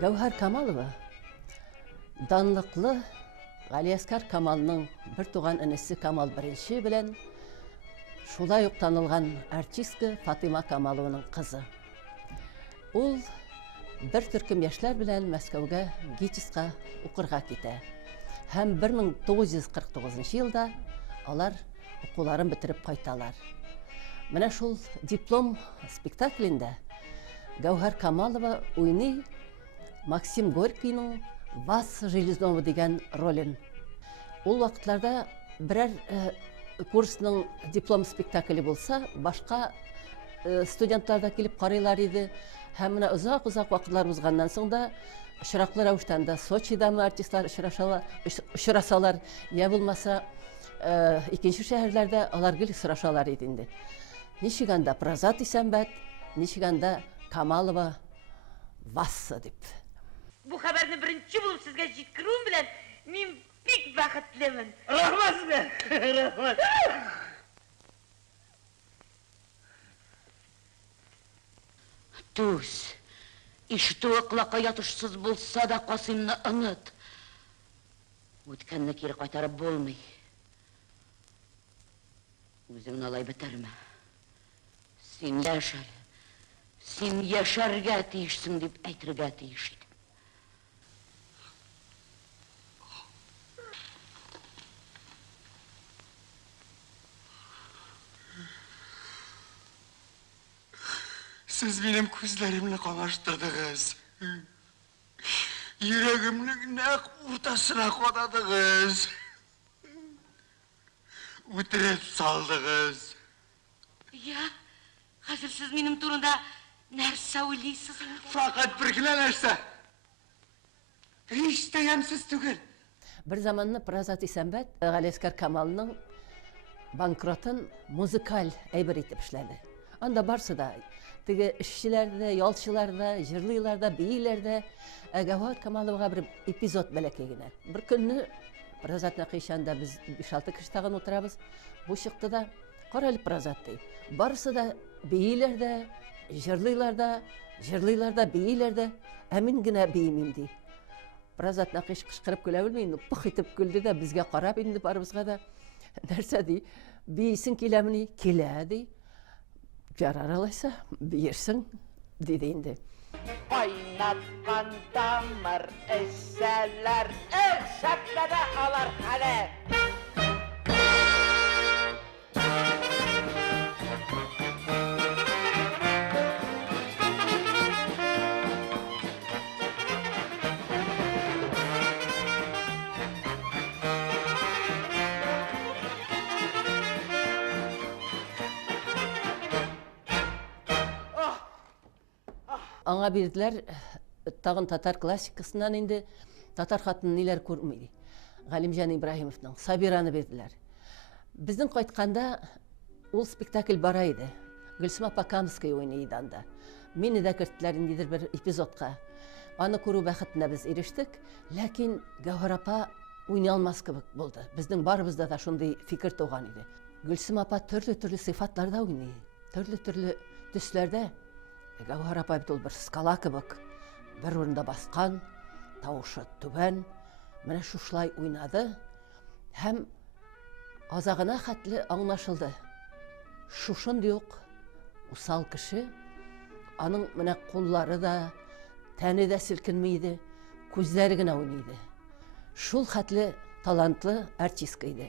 Гәүһәр Камалова данлыклы Галиәскәр Камалның бер туган инесе Камал беренче белән шулай ук танылган артистка Фатыйма Камалованың кызы. Ул бер төркем яшьләр белән Мәскәүгә ГИТИСка укырга китә. Һәм 1949 елда алар укуларын бетереп кайталар. Менә шул диплом спектаклендә Гәүһәр Камалова уйный Максим Горькийның «Вас железного» дигән ролен. Ул вакытларда берәр курсның диплом спектакле булса, башка студентлар да килеп карыйлар иде. Һәм менә узак вакытлар узганнан соң да очраклы рәвештә дә Сочидамы артистлар очрашалар, я булмаса икенче шәһәрләрдә алар гел сорашалар иде инде. Ничек анда Прозат Исәнбәт, ничек анда Камалова «Вас» дип. Bu xəbərini birinci bulub sizə җиткерүем белән мин бик бәхетлемен. Рахмат сезгә. Рахмат. Түз, ишетүе колакка ятышсыз булса да Касыймны оныт. Үткәнне кире кайтарып булмый. Үзеңне алай бетермә. Син яшәр. Син яшәргә тиешсең дип әйтергә тиеш. Siz benim күзләремне камаштырдыгыз. Йөрәгемнең нәкъ уртасына кададыгыз. Үтереп салдыгыз. Я, хәзер сез минем турында нәрсә уйлыйсыз инде? Фақат бер генә нәрсә. Һич тә ямсыз түгел. Бер заманны Прозат Исәнбәт Галиәскәр Камалның банкротын музыкаль әйбер итеп эшләде. Анда барсы да теге эшчеләр дә, ялчылар да, җырлыйлар да, бийләр дә. Гәүһәр Камаловага бер эпизод бәләкәй генә. Бер көнне Прозат Накыйшанда без 5-6 кеше тагын утырабыз. Бу чыкты да, кара әле Прозат ди. Барысы да бийләр дә, җырлыйлар да, бийләр дә, ә мин генә биймим ди. Прозат Накыйш кычкырып көлә белми, пых итеп көлде дә безгә карап инде барыбызга да. Нәрсә ди? Бийсең киләмени? Килә ди. Ярар алайса, бирсең, диде инде. Кайнаткан тамыр эсселәр, шәкләдә алар хәле. Аңа бирделәр тагын татар классикасыннан инде татар хатын ниләр күрмәде. Галимҗан Ибраһимовның Сабираны бирделәр. Безнең кайтканда ул спектакль бара иде. Гөлсем апа Камская уйный иде анда. Мине дә керттеләр инде бер эпизодка. Аны күрү бәхетенә без ирештек, ләкин Гәүһәр апа уйный алмас кебек булды. Безнең барыбызда да шундый фикер туган иде. Гөлсем апа төрле сыйфатларда уйный, төрле төсләрдә. Гәүһәр апа бит ул бер скала кебек, бер урында баскан, тавышы түбән, менә шулай уйнады һәм азагына хәтле аңлашылды. Шушындый ук усал кеше, аның менә куллары да, тәне дә селкенми иде, күзләре генә уйный иде. Шул хәтле талантлы артистка иде.